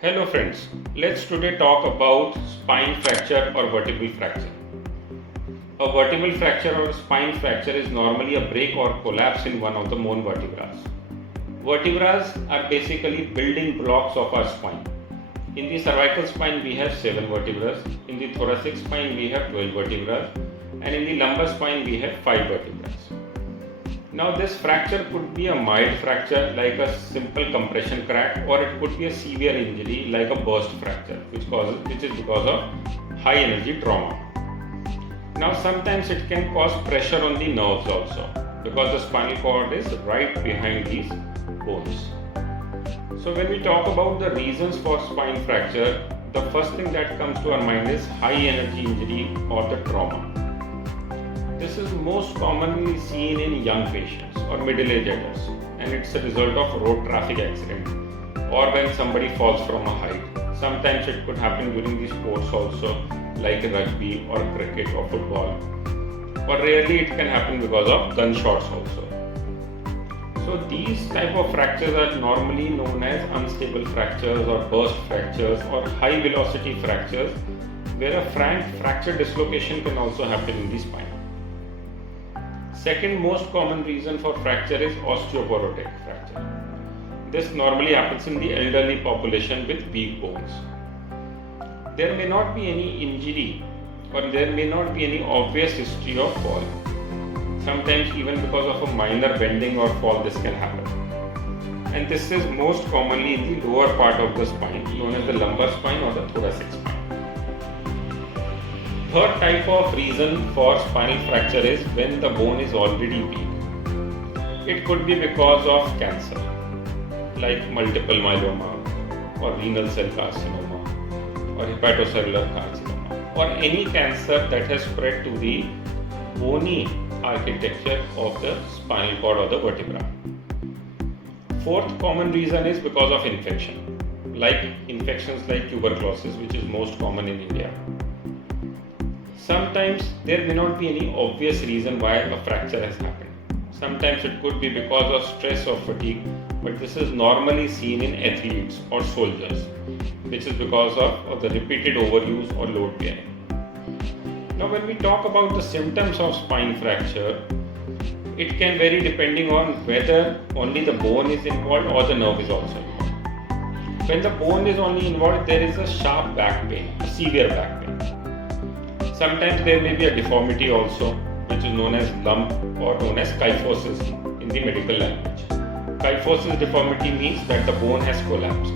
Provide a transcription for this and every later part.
Hello friends, let's today talk about spine fracture or vertebral fracture. A vertebral fracture or spine fracture is normally a break or collapse in one of the bone vertebrae. Vertebrae are basically building blocks of our spine. In the cervical spine we have 7 vertebrae, in the thoracic spine we have 12 vertebrae, and in the lumbar spine we have 5 vertebrae. Now this fracture could be a mild fracture like a simple compression crack, or it could be a severe injury like a burst fracture which is because of high energy trauma. Now sometimes it can cause pressure on the nerves also because the spinal cord is right behind these bones. So when we talk about the reasons for spine fracture, the first thing that comes to our mind is high energy injury or the trauma. This is most commonly seen in young patients or middle-aged adults, and it's a result of road traffic accident or when somebody falls from a height. Sometimes it could happen during the sports also, like rugby or cricket or football, or rarely it can happen because of gunshots also. So these type of fractures are normally known as unstable fractures or burst fractures or high velocity fractures, where a fracture dislocation can also happen in the spine. Second most common reason for fracture is osteoporotic fracture. This normally happens in the elderly population with weak bones. There may not be any injury or there may not be any obvious history of fall. Sometimes even because of a minor bending or fall this can happen. And this is most commonly in the lower part of the spine, known as the lumbar spine or the thoracic spine. Third type of reason for spinal fracture is when the bone is already weak. It could be because of cancer, like multiple myeloma or renal cell carcinoma or hepatocellular carcinoma, or any cancer that has spread to the bony architecture of the spinal cord or the vertebra. Fourth common reason is because of infection, like infections like tuberculosis, which is most common in India. Sometimes there may not be any obvious reason why a fracture has happened. Sometimes it could be because of stress or fatigue, but this is normally seen in athletes or soldiers, which is because of the repeated overuse or load bearing. Now when we talk about the symptoms of spine fracture, it can vary depending on whether only the bone is involved or the nerve is also involved. When the bone is only involved, there is a sharp back pain, a severe back pain. Sometimes there may be a deformity also, which is known as lump or known as kyphosis in the medical language. Kyphosis deformity means that the bone has collapsed.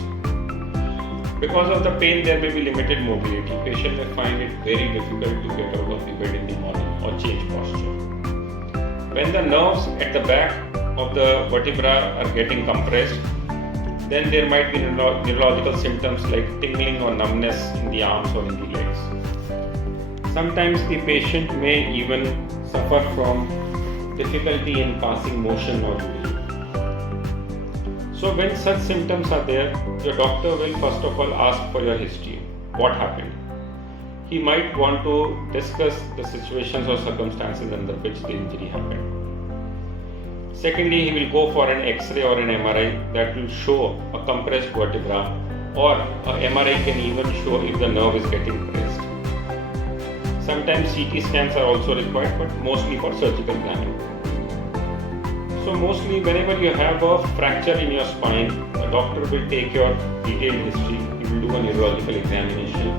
Because of the pain, there may be limited mobility. Patient may find it very difficult to get out of the bed in the morning or change posture. When the nerves at the back of the vertebra are getting compressed, then there might be neurological symptoms like tingling or numbness in the arms or in the legs. Sometimes the patient may even suffer from difficulty in passing motion or urine. So when such symptoms are there, your doctor will first of all ask for your history. What happened? He might want to discuss the situations or circumstances under which the injury happened. Secondly, he will go for an X-ray or an MRI that will show a compressed vertebra, or a MRI can even show if the nerve is getting pressed. Sometimes CT scans are also required, but mostly for surgical planning. So mostly whenever you have a fracture in your spine, the doctor will take your detailed history, he will do a neurological examination,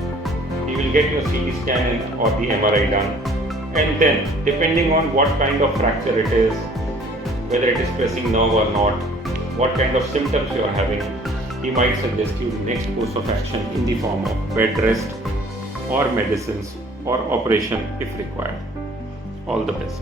he will get your CT scan or the MRI done, and then depending on what kind of fracture it is, whether it is pressing nerve or not, what kind of symptoms you are having, he might suggest you the next course of action in the form of bed rest or medicines or operation if required. All the best.